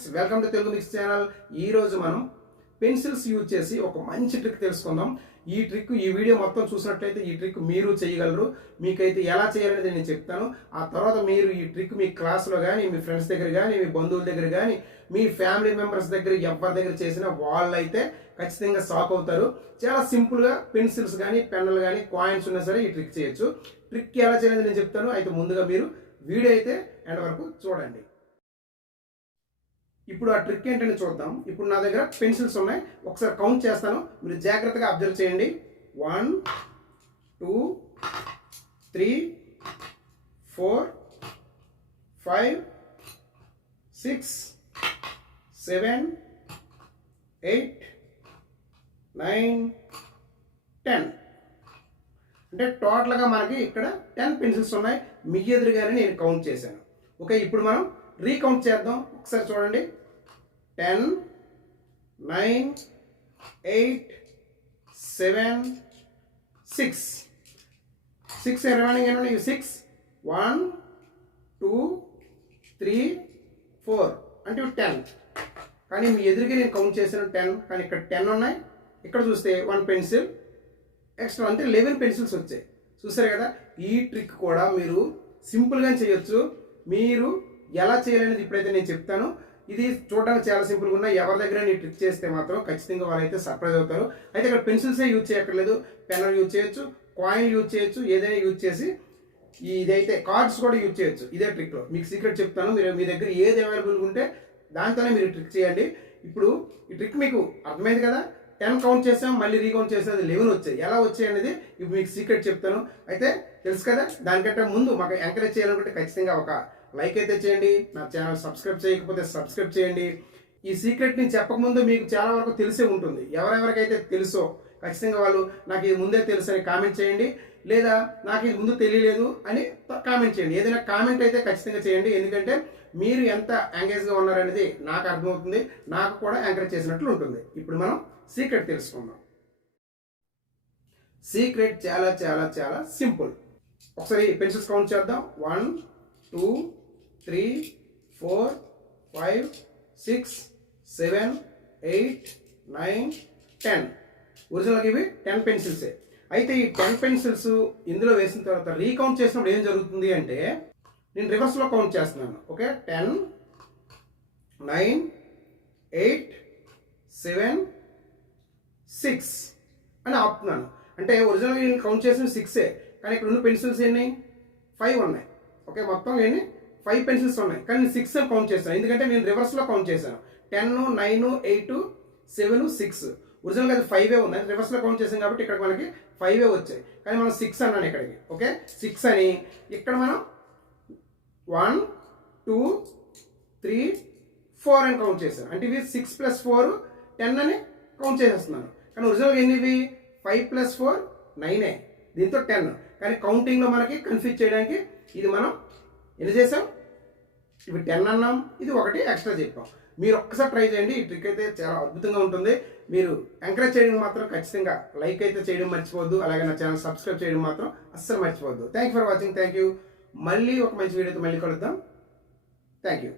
Friends, welcome to Telugu mix channel. ఈరోజు మనం pencils use చేసి ఒక మంచి ట్రిక్ తెలుసుకుందాం. ఈ ట్రిక్, ఈ వీడియో మొత్తం చూసినట్లయితే ఈ ట్రిక్ మీరు చేయగలరు. మీకైతే ఎలా చేయాలనేది నేను చెప్తాను. ఆ తర్వాత మీరు ఈ ట్రిక్ మీ క్లాస్లో కానీ, మీ ఫ్రెండ్స్ దగ్గర కానీ, మీ బంధువుల దగ్గర కానీ, మీ ఫ్యామిలీ మెంబర్స్ దగ్గర ఎవరి దగ్గర చేసినా వాళ్ళైతే ఖచ్చితంగా షాక్ అవుతారు. చాలా సింపుల్గా పెన్సిల్స్ కానీ, పెన్నులు కానీ, కాయిన్స్ ఉన్నా సరే ఈ ట్రిక్ చేయొచ్చు. ట్రిక్ ఎలా చేయాలని నేను చెప్తాను. అయితే ముందుగా మీరు వీడియో అయితే ఎండ్ వరకు చూడండి. ఇప్పుడు ఆ ట్రిక్ ఏంటని చూద్దాం. ఇప్పుడు నా దగ్గర పెన్సిల్స్ ఉన్నాయి, ఒకసారి కౌంట్ చేస్తాను, మీరు జాగ్రత్తగా అబ్జర్వ్ చేయండి. 1 2 3 4 5 6 7 8 9 10. అంటే టోటల్గా మనకి ఇక్కడ 10 పెన్సిల్స్ ఉన్నాయి. మీ ఎదురుగానే నేను కౌంట్ చేశాను. ఓకే, ఇప్పుడు మనం రీకౌంట్ చేద్దాం. ఒకసారి చూడండి. 10 9 8 7 6 6 రిమైనింగ్ ఏంటంటే 6 1 2 3 4 అంటే 10. కానీ మీ ఎదురుగా నేను కౌంట్ చేసిన 10, కానీ ఇక్కడ 10 ఉన్నాయి. ఇక్కడ చూస్తే 1 పెన్సిల్ ఎక్స్ట్రా, అంటే 11 పెన్సిల్స్ వచ్చాయి. చూసారు కదా. ఈ ట్రిక్ కూడా మీరు సింపుల్గా చేయొచ్చు. మీరు ఎలా చేయాలనేది ఇప్పుడైతే నేను చెప్తాను. ఇది చూడడానికి చాలా సింపుల్గా ఉన్నాయి. ఎవరి దగ్గర ఈ ట్రిక్ చేస్తే మాత్రం ఖచ్చితంగా వాళ్ళైతే సర్ప్రైజ్ అవుతారు. అయితే ఇక్కడ పెన్సిల్సే యూజ్ చేయక్కర్లేదు, పెన్ యూజ్ చేయొచ్చు, కాయిన్ యూజ్ చేయొచ్చు, ఏదైనా యూజ్ చేసి ఇదైతే కార్డ్స్ కూడా యూజ్ చేయొచ్చు. ఇదే ట్రిక్లో మీకు సీక్రెట్ చెప్తాను. మీరు మీ దగ్గర ఏది అవైలబుల్గా ఉంటే దాంతోనే మీరు ట్రిక్ చేయండి. ఇప్పుడు ఈ ట్రిక్ మీకు అర్థమైంది కదా. 10 కౌంట్ చేసాం, మళ్ళీ రీకౌంట్ చేసాం, 11 వచ్చాయి. ఎలా వచ్చాయి అనేది ఇప్పుడు మీకు సీక్రెట్ చెప్తాను. అయితే తెలుసు కదా. దానికంటే ముందు మాకు ఎంకరేజ్ చేయాలనుకుంటే ఖచ్చితంగా ఒక లైక్ అయితే చేయండి. నా ఛానల్ సబ్స్క్రైబ్ చేయకపోతే సబ్స్క్రైబ్ చేయండి. ఈ సీక్రెట్ నేను చెప్పకముందు మీకు చాలా వరకు తెలిసే ఉంటుంది. ఎవరెవరికైతే తెలుసో ఖచ్చితంగా వాళ్ళు నాకు ఇది ముందే తెలుసు అని కామెంట్ చేయండి, లేదా నాకు ఇది ముందు తెలియలేదు అని కామెంట్ చేయండి. ఏదైనా కామెంట్ అయితే ఖచ్చితంగా చేయండి. ఎందుకంటే మీరు ఎంత ఎంగేజ్గా ఉన్నారనేది నాకు అర్థమవుతుంది, నాకు కూడా ఎంకరేజ్ చేసినట్లు ఉంటుంది. ఇప్పుడు మనం సీక్రెట్ తెలుసుకుందాం. సీక్రెట్ చాలా చాలా చాలా సింపుల్. ఒకసారి పెన్సిల్స్ కౌంట్ చేద్దాం. 1 2 3 4 5 6 7 8 9 10. ఒరిజినల్గా ఇవి 10 పెన్సిల్సే. అయితే ఈ 10 పెన్సిల్స్ ఇందులో వేసిన తర్వాత రీకౌంట్ చేసినప్పుడు ఏం జరుగుతుంది అంటే, నేను రివర్స్లో కౌంట్ చేస్తున్నాను. ఓకే, 10 9 8 7 6 అని ఆపుతున్నాను. అంటే ఒరిజినల్గా నేను కౌంట్ చేసిన 6ఏ, కానీ ఇక్కడ ఉన్న పెన్సిల్స్ ఎన్ని 5 ఉన్నాయి. ఓకే, మొత్తం ఎన్ని 5 పెన్సిల్స్ ఉన్నాయి, కానీ నేను 6 అని కౌంట్ చేశాను. ఎందుకంటే నేను రివర్స్లో కౌంట్ చేశాను. 10 9 8 7 6. ఒరిజినల్గా అది 5ఏ ఉన్నాయి, రివర్స్లో కౌంట్ చేసాం కాబట్టి ఇక్కడ మనకి 5ఏ వచ్చాయి. కానీ మనం 6 అన్నాను ఇక్కడికి. ఓకే, 6 అని ఇక్కడ మనం 1 2 3 4 అని కౌంట్ చేశాను. అంటే ఇవి 6 + 4 10 అని కౌంట్ చేసేస్తున్నాను. కానీ ఒరిజినల్గా ఎన్ని 5 + 4 9ఏ, దీంతో 10. కానీ కౌంటింగ్లో మనకి కన్ఫ్యూజ్ చేయడానికి ఇది మనం ఎన్ని చేసాం, ఇవి 10 అన్నాం, ఇది ఒకటి ఎక్స్ట్రా చెప్పాం. మీరు ఒక్కసారి ట్రై చేయండి. ఈ ట్రిక్ అయితే చాలా అద్భుతంగా ఉంటుంది. మీరు ఎంకరేజ్ చేయడం మాత్రం ఖచ్చితంగా లైక్ అయితే చేయడం మర్చిపోవద్దు. అలాగే నా ఛానల్ సబ్స్క్రైబ్ చేయడం మాత్రం అస్సలు మర్చిపోవద్దు. Thank you for watching. Thank you. మళ్ళీ ఒక మంచి వీడియోతో మళ్ళీ కలుద్దాం. Thank you.